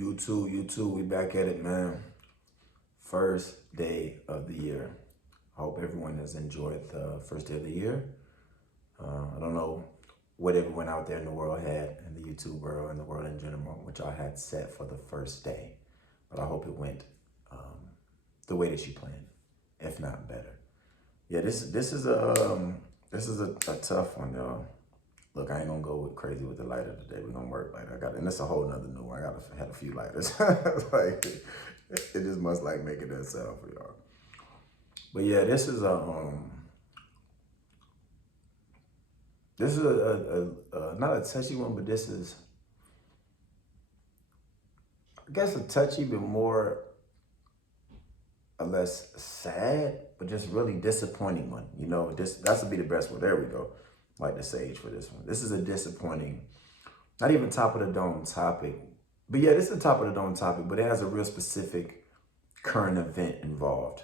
YouTube, we back at it, man. First day of the year. I hope everyone has enjoyed the first day of the year. I don't know what everyone out there in the world had, in the YouTube world, and the world in general, which I had set for the first day. But I hope it went the way that you planned, if not better. Yeah, this is a tough one, y'all. Look, I ain't gonna go with crazy with the lighter today. We're gonna work lighter. And it's a whole nother new one. Had a few lighters. Like it just must like make it that sound for y'all. But yeah, this is a not a touchy one, but this is, I guess, a touchy but more or less sad, but just really disappointing one. You know, that's would be the best one. There we go. Like the sage for this one. This is a disappointing, not even top of the dome topic. But yeah, this is a top of the dome topic, but it has a real specific current event involved.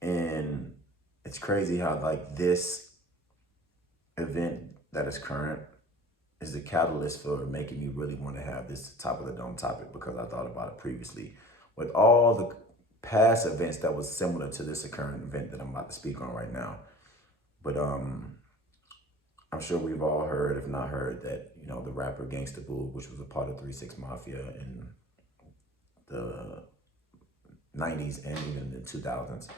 And it's crazy how like this event that is current is the catalyst for making me really want to have this top of the dome topic, because I thought about it previously with all the past events that was similar to this current event that I'm about to speak on right now. But I'm sure we've all heard, if not heard, that, you know, the rapper Gangsta Boo, which was a part of 3-6 Mafia in the 90s and even the 2000s,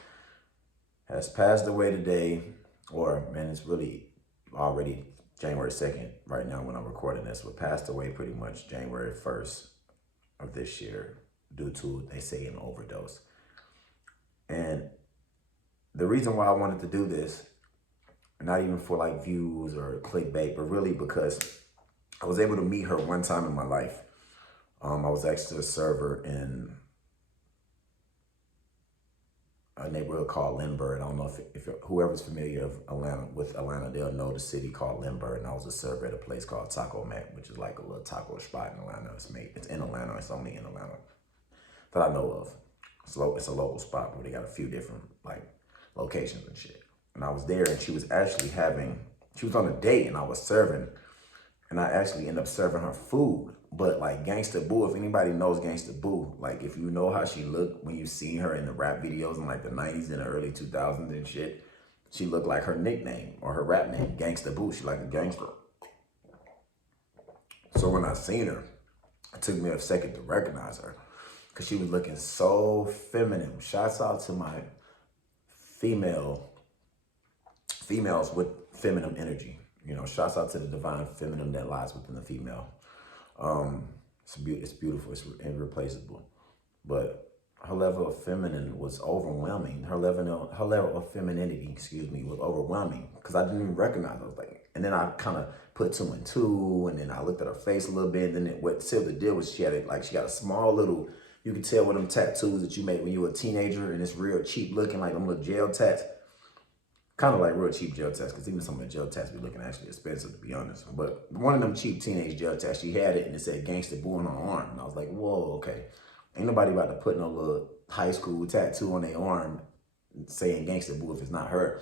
has passed away today, or man, it's really already January 2nd right now when I'm recording this, but passed away pretty much January 1st of this year due to, they say, an overdose. And the reason why I wanted to do this, not even for like views or clickbait, but really because I was able to meet her one time in my life. I was actually a server in a neighborhood called Lindbergh. I don't know if whoever's familiar with Atlanta, they'll know the city called Lindbergh. And I was a server at a place called Taco Mac, which is like a little taco spot in Atlanta. It's in Atlanta. It's only in Atlanta that I know of. It's a local spot, but they got a few different like locations and shit. And I was there, and she was on a date, and I was serving, and I actually ended up serving her food. But like Gangsta Boo, if anybody knows Gangsta Boo, like if you know how she looked when you seen her in the rap videos in like the 90s and the early 2000s and shit, she looked like her nickname or her rap name, Gangsta Boo. She like a gangster. So when I seen her, it took me a second to recognize her because she was looking so feminine. Shouts out to my females with feminine energy. You know, shouts out to the divine feminine that lies within the female. It's beautiful. It's irreplaceable. But her level of feminine was overwhelming. Her level of femininity, was overwhelming because I didn't even recognize. I was like, and then I kind of put two and two, and then I looked at her face a little bit. And then what sealed the deal was she got a small little. You could tell with them tattoos that you make when you were a teenager, and it's real cheap looking, like them little gel tats. Kind of like real cheap gel tats, because even some of the gel tats be looking actually expensive, to be honest. But one of them cheap teenage gel tats, she had it, and it said Gangsta Boo on her arm. And I was like, whoa, okay. Ain't nobody about to put no little high school tattoo on their arm saying Gangsta Boo if it's not her.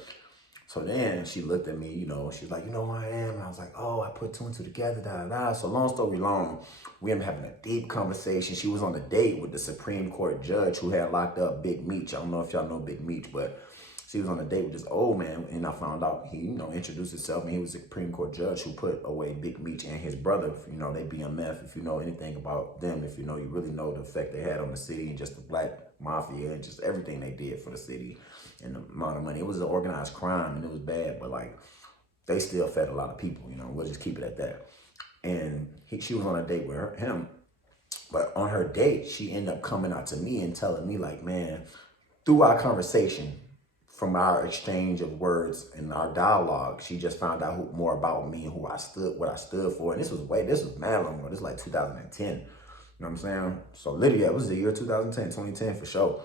So then she looked at me, you know, she's like, you know who I am? And I was like, oh, I put two and two together, da-da-da. So long story long, we ended up having a deep conversation. She was on a date with the Supreme Court judge who had locked up Big Meech. I don't know if y'all know Big Meech, but she was on a date with this old man, and I found out he, introduced himself, and he was a Supreme Court judge who put away Big Meech and his brother. You know, they BMF. If you know anything about them, if you really know the effect they had on the city and just the black mafia and just everything they did for the city and the amount of money. It was an organized crime, and it was bad, but like they still fed a lot of people. We'll just keep it at that. And she was on a date with him, but on her date, she ended up coming out to me and telling me like, man, through our conversation, from our exchange of words and our dialogue, she just found out more about me and what I stood for. And this was mad long ago. This is like 2010. You know what I'm saying? So literally, it was the year 2010 for sure.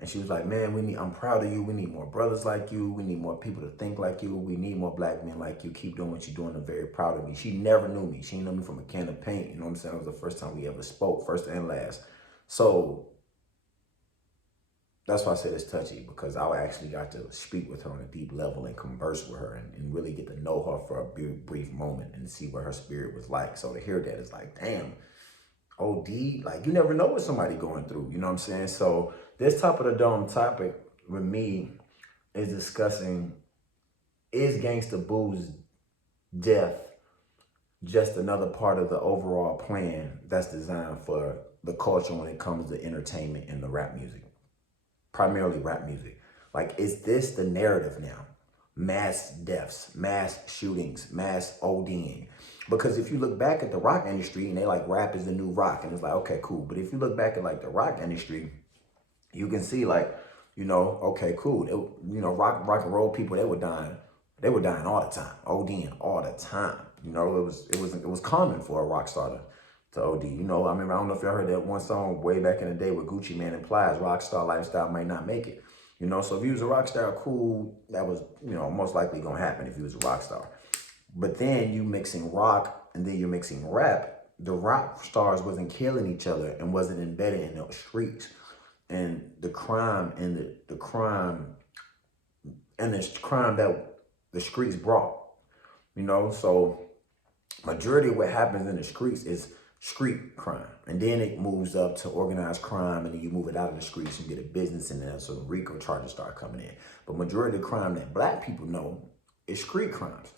And she was like, man, I'm proud of you. We need more brothers like you. We need more people to think like you. We need more black men like you. Keep doing what you're doing. I'm very proud of me. She never knew me. She didn't know me from a can of paint. You know what I'm saying? It was the first time we ever spoke, first and last. So that's why I said it's touchy, because I actually got to speak with her on a deep level and converse with her and really get to know her for a brief moment and see what her spirit was like. So to hear that, it's like, damn, OD, like you never know what somebody going through, you know what I'm saying? So this top of the dome topic with me is discussing, is Gangsta Boo's death just another part of the overall plan that's designed for the culture when it comes to entertainment and the rap music, primarily rap music? Like, is this the narrative now? Mass deaths, mass shootings, mass ODing. Because if you look back at the rock industry and they like rap is the new rock, and it's like, okay, cool. But if you look back at like the rock industry, you can see like, okay, cool. Rock and roll people, they were dying. They were dying all the time, ODing all the time. It was common for a rock star to OD. I mean, I don't know if y'all heard that one song way back in the day with Gucci Mane implies rock star lifestyle might not make it. So if you was a rock star, cool, that was, most likely gonna happen if you was a rock star. But then you mixing rock and then you're mixing rap. The rock stars wasn't killing each other and wasn't embedded in those streets. And the crime the crime that the streets brought, so majority of what happens in the streets is street crime. And then it moves up to organized crime, and then you move it out of the streets and get a business in there, so the RICO charges start coming in. But majority of the crime that black people know is street crimes.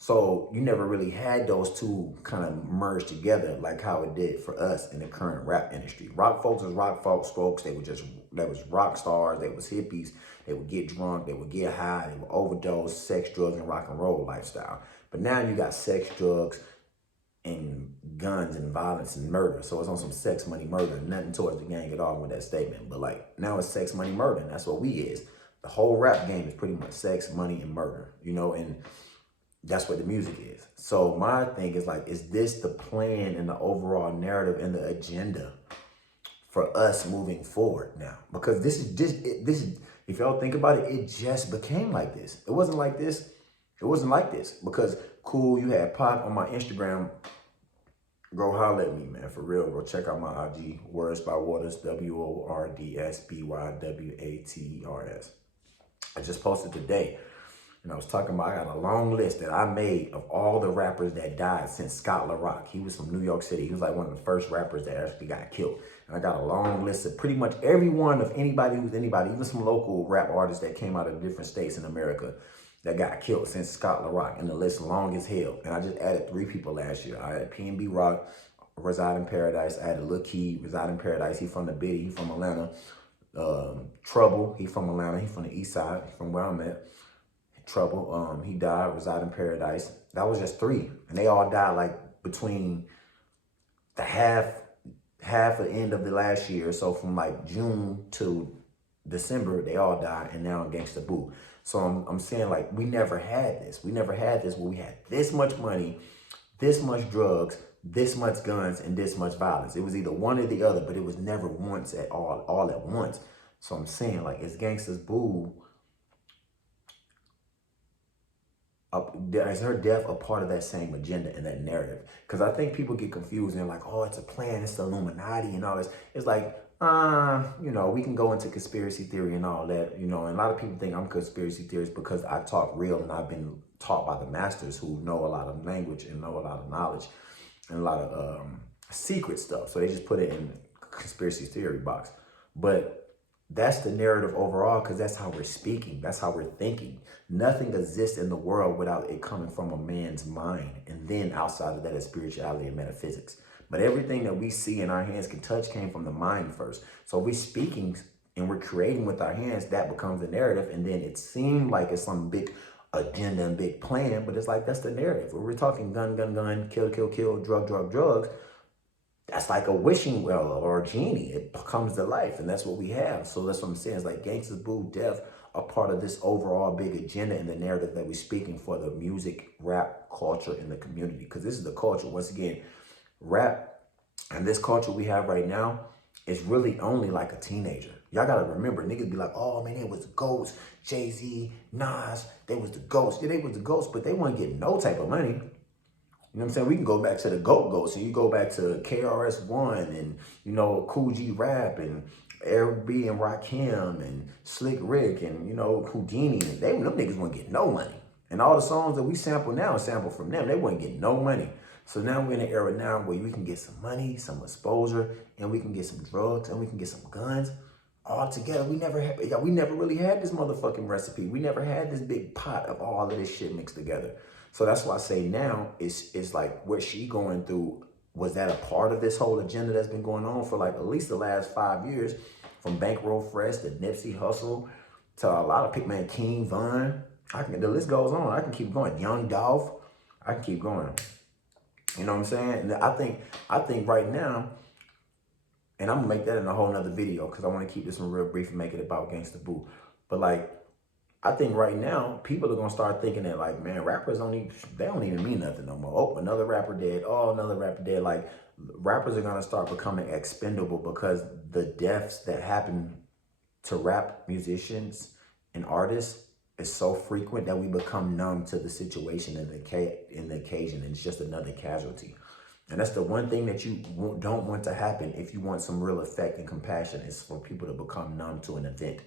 So you never really had those two kind of merge together like how it did for us in the current rap industry. Rock folks was rock folks. They was rock stars. They was hippies. They would get drunk. They would get high. They would overdose, sex, drugs, and rock and roll lifestyle. But now you got sex, drugs, and guns and violence and murder. So it's on some sex, money, murder. Nothing towards the gang at all with that statement. But like now it's sex, money, murder. And that's what we is. The whole rap game is pretty much sex, money, and murder. And that's what the music is. So my thing is like, is this the plan and the overall narrative and the agenda for us moving forward now? Because this is, if y'all think about it, it just became like this. It wasn't like this. It wasn't like this because cool, you had Pac on my Instagram. Go holler at me, man, for real. Go check out my IG, Words by Waters, WORDSBYWATERS. I just posted today. And I was talking about, I got a long list that I made of all the rappers that died since Scott LaRock. He was from New York City. He was like one of the first rappers that actually got killed. And I got a long list of pretty much every one of anybody who's anybody, even some local rap artists that came out of different states in America that got killed since Scott LaRock. And the list long as hell. And I just added 3 people last year. I had PNB Rock, Reside in Paradise. I had Lil Key, Reside in Paradise. He from the Biddy. He from Atlanta. Trouble. He from Atlanta. He from the East Side. He from where I'm at. Trouble, he died, Reside in Paradise. That was just 3. And they all died like between the half the end of the last year. So from like June to December, they all died. And now Gangsta Boo. So I'm saying like, we never had this. We never had this where we had this much money, this much drugs, this much guns, and this much violence. It was either one or the other, but it was never once at all at once. So I'm saying like, is Gangsta Boo, is her death a part of that same agenda and that narrative? Because I think people get confused and they're like, oh, it's a plan, it's the Illuminati and all this. It's like, we can go into conspiracy theory and all that, and a lot of people think I'm conspiracy theorist because I talk real and I've been taught by the masters who know a lot of language and know a lot of knowledge and a lot of secret stuff. So they just put it in the conspiracy theory box. But that's the narrative overall because that's how we're speaking. That's how we're thinking. Nothing exists in the world without it coming from a man's mind. And then outside of that is spirituality and metaphysics. But everything that we see in our hands can touch came from the mind first. So if we're speaking and we're creating with our hands, that becomes the narrative. And then it seemed like it's some big agenda and big plan, but it's like, that's the narrative. When we're talking gun, kill, drugs, that's like a wishing well or a genie. It comes to life, and that's what we have. So that's what I'm saying. It's like Gangsta Boo death a part of this overall big agenda and the narrative that we're speaking for the music, rap culture in the community. Because this is the culture. Once again, rap and this culture we have right now is really only like a teenager. Y'all got to remember, niggas be like, oh, man, it was the GOATs, Jay-Z, Nas, they was the GOATs. Yeah, they was the GOATs, but they weren't getting no type of money. You know what I'm saying? We can go back to the GOAT. So you go back to KRS-One and, Cool G Rap and Eric B and Rakim and Slick Rick and, you know, Houdini, and them niggas wouldn't get no money. And all the songs that we sample now are sampled from them. They wouldn't get no money. So now we're in an era now where we can get some money, some exposure, and we can get some drugs, and we can get some guns all together. We never really had this motherfucking recipe. We never had this big pot of all of this shit mixed together. So that's why I say now it's like what she going through. Was that a part of this whole agenda that's been going on for like at least the last 5 years? From Bankroll Fresh to Nipsey Hussle to a lot of people, man, King Von. The list goes on. I can keep going. Young Dolph. I can keep going. You know what I'm saying? And I think right now, and I'm gonna make that in a whole nother video because I want to keep this one real brief and make it about Gangsta Boo. But like, I think right now, people are gonna start thinking that like, man, rappers don't even mean nothing no more. Oh, another rapper dead. Oh, another rapper dead. Like, rappers are gonna start becoming expendable because the deaths that happen to rap musicians and artists is so frequent that we become numb to the situation and the occasion, and it's just another casualty. And that's the one thing that you don't want to happen if you want some real effect and compassion, is for people to become numb to an event.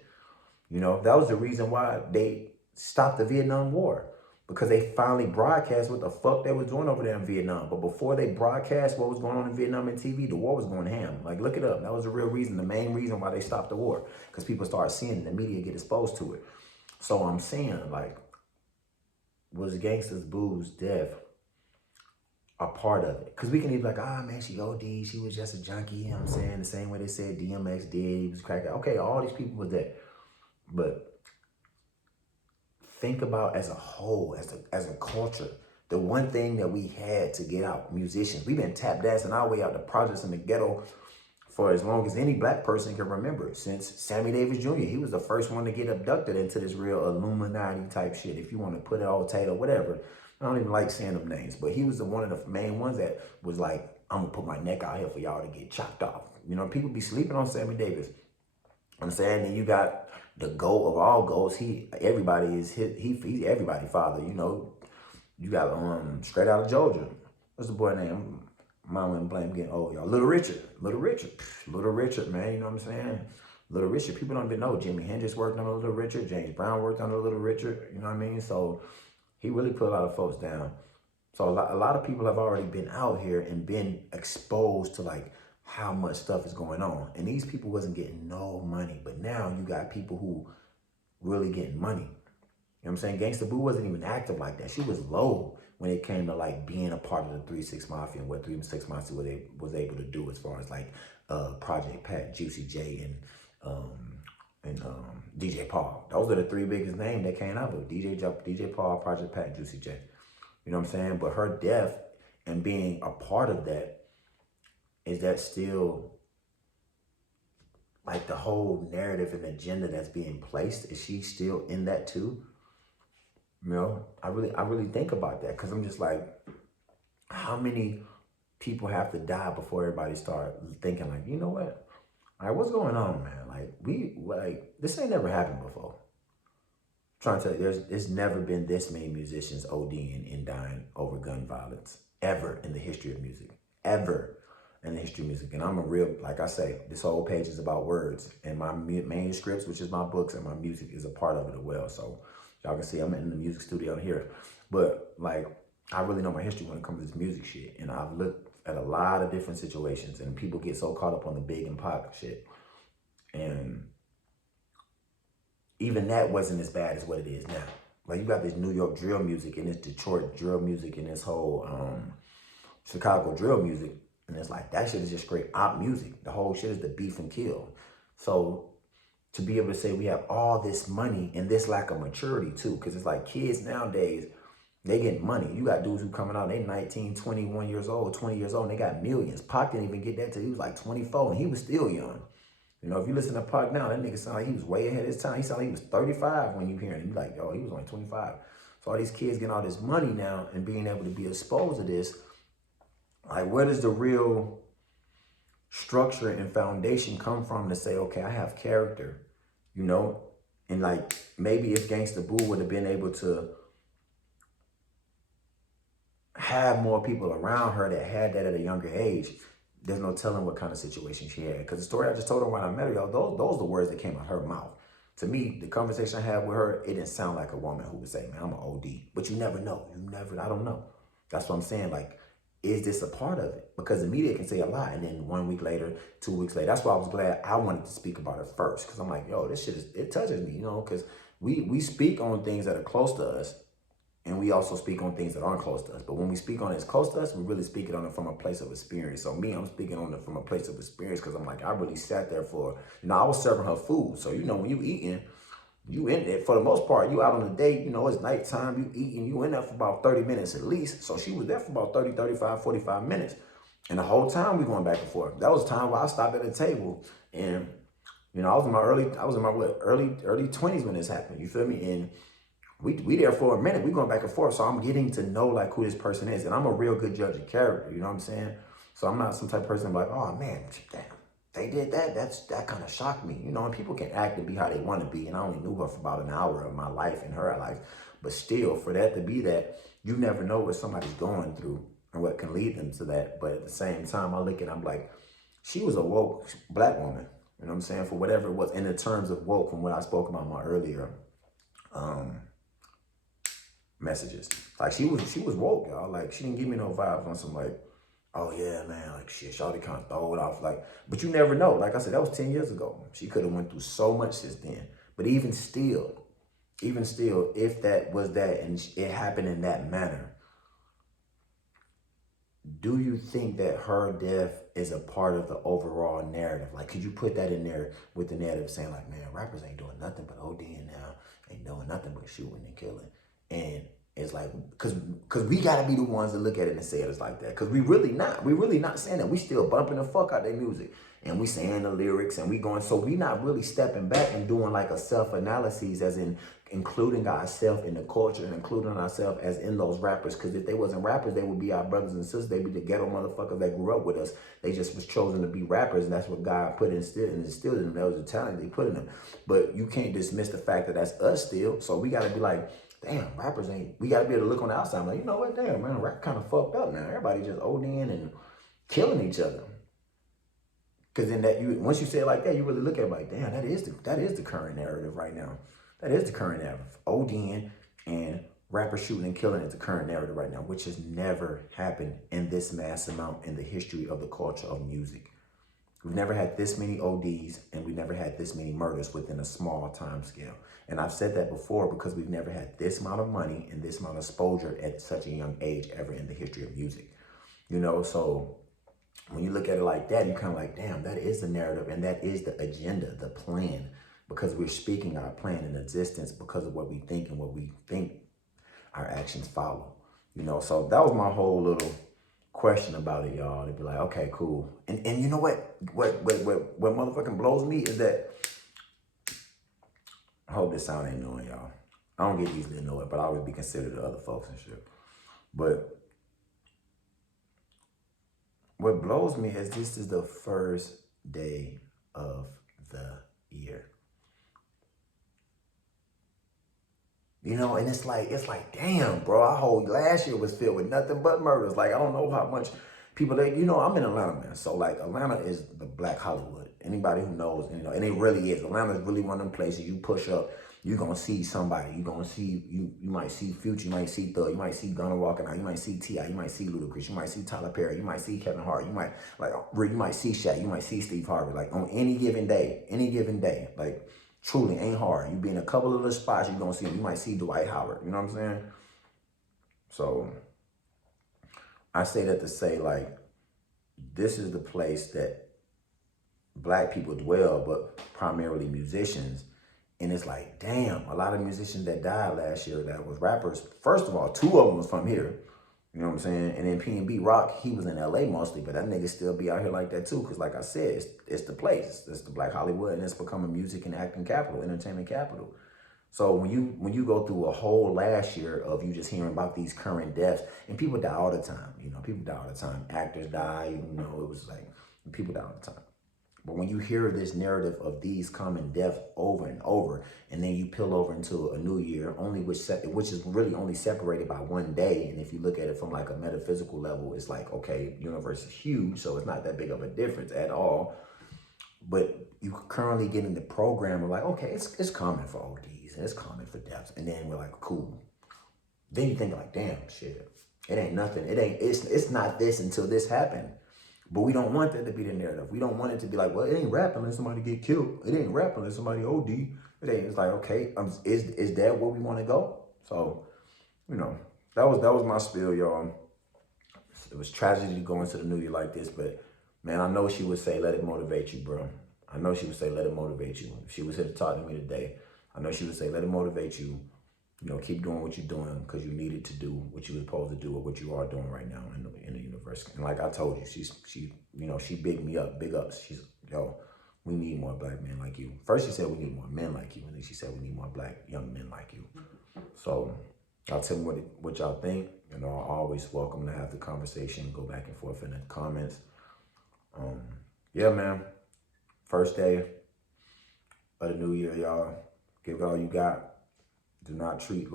You know, that was the reason why they stopped the Vietnam War, because they finally broadcast what the fuck they was doing over there in Vietnam. But before they broadcast what was going on in Vietnam and TV, the war was going ham. Like, look it up. That was the real reason, the main reason why they stopped the war, because people started seeing it, the media get exposed to it. So I'm saying, like, was Gangsta Boo's death a part of it? Because we can even be like, ah, man, she OD, she was just a junkie, you know what I'm saying? The same way they said DMX did, he was cracking. Okay, all these people were dead. But think about as a whole, as a culture, the one thing that we had to get out, musicians, we've been tap dancing our way out the projects in the ghetto for as long as any black person can remember. Since Sammy Davis Jr., he was the first one to get abducted into this real Illuminati type shit. If you want to put it all Taylor, whatever. I don't even like saying them names, but he was one of the main ones that was like, I'm gonna put my neck out here for y'all to get chopped off. You know, people be sleeping on Sammy Davis. I'm saying, and you got the GOAT of all GOATs. He's everybody's father. You know, you got straight out of Georgia. What's the boy name? Mom and blame getting old, y'all. Little Richard, man. You know what I'm saying? Little Richard. People don't even know. Jimi Hendrix worked on Little Richard. James Brown worked on Little Richard. You know what I mean? So he really put a lot of folks down. So a lot of people have already been out here and been exposed to like how much stuff is going on. And these people wasn't getting no money. But now you got people who really getting money. You know what I'm saying? Gangsta Boo wasn't even active like that. She was low when it came to like being a part of the 3 6 Mafia and what 3 6 Mafia was able to do as far as like Project Pat, Juicy J, and DJ Paul. Those are the three biggest names that came out of it. DJ Paul, Project Pat, Juicy J. You know what I'm saying? But her death and being a part of that, is that still like the whole narrative and agenda that's being placed? Is she still in that too? You know, I really think about that, because I'm just like, how many people have to die before everybody start thinking like, you know what? All right, what's going on, man? Like this ain't never happened before. I'm trying to tell you, there's never been this many musicians ODing and dying over gun violence ever in the history of music, ever in the history of music. And I'm a real, like I say, this whole page is about words, and my manuscripts, which is my books, and my music is a part of it as well. So y'all can see I'm in the music studio here. But like, I really know my history when it comes to this music shit. And I've looked at a lot of different situations, and people get so caught up on the big and pop shit. And even that wasn't as bad as what it is now. Like, you got this New York drill music and this Detroit drill music and this whole Chicago drill music. And it's like, that shit is just straight op music. The whole shit is the beef and kill. So to be able to say we have all this money and this lack of maturity too, because it's like kids nowadays, they get money. You got dudes who coming out, they 19, 21 years old, 20 years old, and they got millions. Pac didn't even get that till he was like 24, and he was still young. You know, if you listen to Pac now, that nigga sound like he was way ahead of his time. He sound like he was 35 when you hear him. You like, yo, he was only 25. So all these kids getting all this money now and being able to be exposed to this, like, where does the real structure and foundation come from to say, okay, I have character, you know? And like, maybe if Gangsta Boo would have been able to have more people around her that had that at a younger age, there's no telling what kind of situation she had. Because the story I just told her when I met her, y'all, those are the words that came out of her mouth. To me, the conversation I had with her, it didn't sound like a woman who would say, man, I'm an OD. But you never know. I don't know. That's what I'm saying. Like, is this a part of it? Because the media can say a lot. And then 1 week later, 2 weeks later, that's why I was glad I wanted to speak about it first. Because I'm like, yo, this shit, it touches me, because we speak on things that are close to us. And we also speak on things that aren't close to us. But when we speak on it as close to us, we really speak it on it from a place of experience. So me, I'm speaking on it from a place of experience because I'm like, I really sat there for, I was serving her food. So, when you eating, you in there, for the most part, you out on a date, it's nighttime, you eating, you in there for about 30 minutes at least. So she was there for about 30, 35, 45 minutes. And the whole time we going back and forth. That was time where I stopped at the table and, I was in my early 20s when this happened. You feel me? And we there for a minute. We going back and forth. So I'm getting to know like who this person is. And I'm a real good judge of character. You know what I'm saying? So I'm not some type of person like, oh man, damn, they did that. That kind of shocked me. And people can act and be how they want to be. And I only knew her for about an hour of my life and her life. But still, for that to be that, you never know what somebody's going through and what can lead them to that. But at the same time, I look at it, I'm like, she was a woke black woman. You know what I'm saying? For whatever it was, in the terms of woke, from what I spoke about in my earlier messages. Like she was woke, y'all. Like she didn't give me no vibes on some like, oh yeah, man, like shit, Shawty kind of throw it off. Like, but you never know. Like I said, that was 10 years ago. She could have went through so much since then. But even still, if that was that and it happened in that manner, do you think that her death is a part of the overall narrative? Like, could you put that in there with the narrative saying like, man, rappers ain't doing nothing but ODing now, ain't doing nothing but shooting and killing. And it's like, cause we gotta be the ones that look at it and say it is like that. Cause we really not saying that. We still bumping the fuck out their music. And we saying the lyrics and we going, so we not really stepping back and doing like a self-analysis as in including ourselves in the culture and including ourselves as in those rappers. Cause if they wasn't rappers, they would be our brothers and sisters. They'd be the ghetto motherfuckers that grew up with us. They just was chosen to be rappers. And that's what God put instilled in them. That was the talent they put in them. But you can't dismiss the fact that that's us still. So we gotta be like, damn, rappers ain't, we gotta be able to look on the outside. I'm like, you know what, damn, man, rap kind of fucked up now. Everybody just ODing and killing each other. Cause then once you say it like that, you really look at it like, damn, that is the current narrative right now. That is the current narrative. ODing and rappers shooting and killing is the current narrative right now, which has never happened in this mass amount in the history of the culture of music. We've never had this many ODs and we've never had this many murders within a small time scale. And I've said that before because we've never had this amount of money and this amount of exposure at such a young age ever in the history of music. So when you look at it like that, you kind of like, damn, that is the narrative and that is the agenda, the plan, because we're speaking our plan in existence because of what we think and what we think our actions follow. So that was my whole little question about it, y'all. They'd be like, okay, cool. And you know what motherfucking blows me is that, I hope this sound ain't annoying, y'all. I don't get easily annoyed, but I always be considerate of other folks and shit. But what blows me is this is the first day of the year. And it's like, damn, bro, our whole last year was filled with nothing but murders. Like, I don't know how much people I'm in Atlanta, man. So like Atlanta is the Black Hollywood. Anybody who knows, and it really is. Atlanta is really one of them places you push up, you're gonna see somebody. You're gonna see, you might see Future, you might see Thug, you might see Gunna walking out, you might see T.I., you might see Ludacris, you might see Tyler Perry, you might see Kevin Hart, you might see Shaq, you might see Steve Harvey. Like on any given day, like truly ain't hard. You be in a couple of the spots, you're gonna see, you might see Dwight Howard, you know what I'm saying? So I say that to say, like, this is the place that Black people dwell, but primarily musicians. And it's like, damn, a lot of musicians that died last year that was rappers. First of all, 2 of them was from here. You know what I'm saying? And then P&B Rock, he was in LA mostly, but that nigga still be out here like that too. Cause like I said, it's the place. It's the Black Hollywood, and it's becoming music and acting capital, entertainment capital. So when you go through a whole last year of you just hearing about these current deaths, and people die all the time, people die all the time. Actors die, it was like, people die all the time. But when you hear this narrative of these common death over and over, and then you peel over into a new year, only which is really only separated by one day. And if you look at it from like a metaphysical level, it's like, okay, universe is huge, so it's not that big of a difference at all. But you currently getting the program of like, okay, it's common for ODs, it's common for deaths, and then we're like, cool. Then you think like, damn, shit, it ain't nothing. It's not this until this happened. But we don't want that to be the narrative. We don't want it to be like, well, it ain't rap unless somebody get killed. It ain't rap unless somebody OD. It ain't. It's like, okay, is that where we want to go? So, you know, that was my spiel, y'all. It was tragedy to go into the new year like this, but man, I know she would say, let it motivate you, bro. I know she would say, let it motivate you. If she was here to talk to me today, I know she would say, let it motivate you. You know, keep doing what you're doing because you needed to do what you were supposed to do or what you are doing right now in the universe. And like I told you, she bigged me up, big ups. She's, yo, we need more black men like you. First she said we need more men like you, and then she said we need more black young men like you. So y'all tell me what y'all think. You know, I'm always welcome to have the conversation, go back and forth in the comments. Yeah, man. First day of the new year, y'all. Give it all you got. Do not treat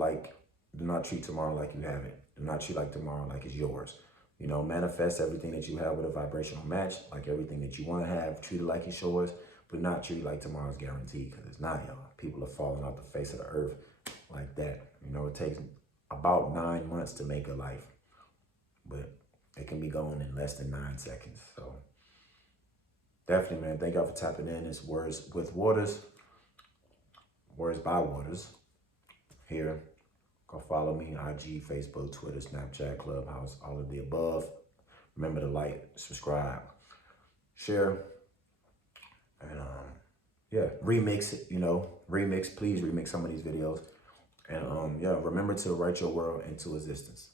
tomorrow like you have it. Do not treat like tomorrow like it's yours. You know, manifest everything that you have with a vibrational match, like everything that you want to have, treat it like it's yours, but not treat it like tomorrow's guaranteed, because it's not, y'all. People are falling off the face of the earth like that. You know, it takes about 9 months to make a life, but it can be going in less than 9 seconds. So definitely, man, thank y'all for tapping in. It's Words with Waters, Words by Waters. Here, go follow me, IG, Facebook, Twitter, Snapchat, Clubhouse, all of the above. Remember to like, subscribe, share, and yeah, remix it, you know, please remix some of these videos. And yeah, remember to write your world into existence.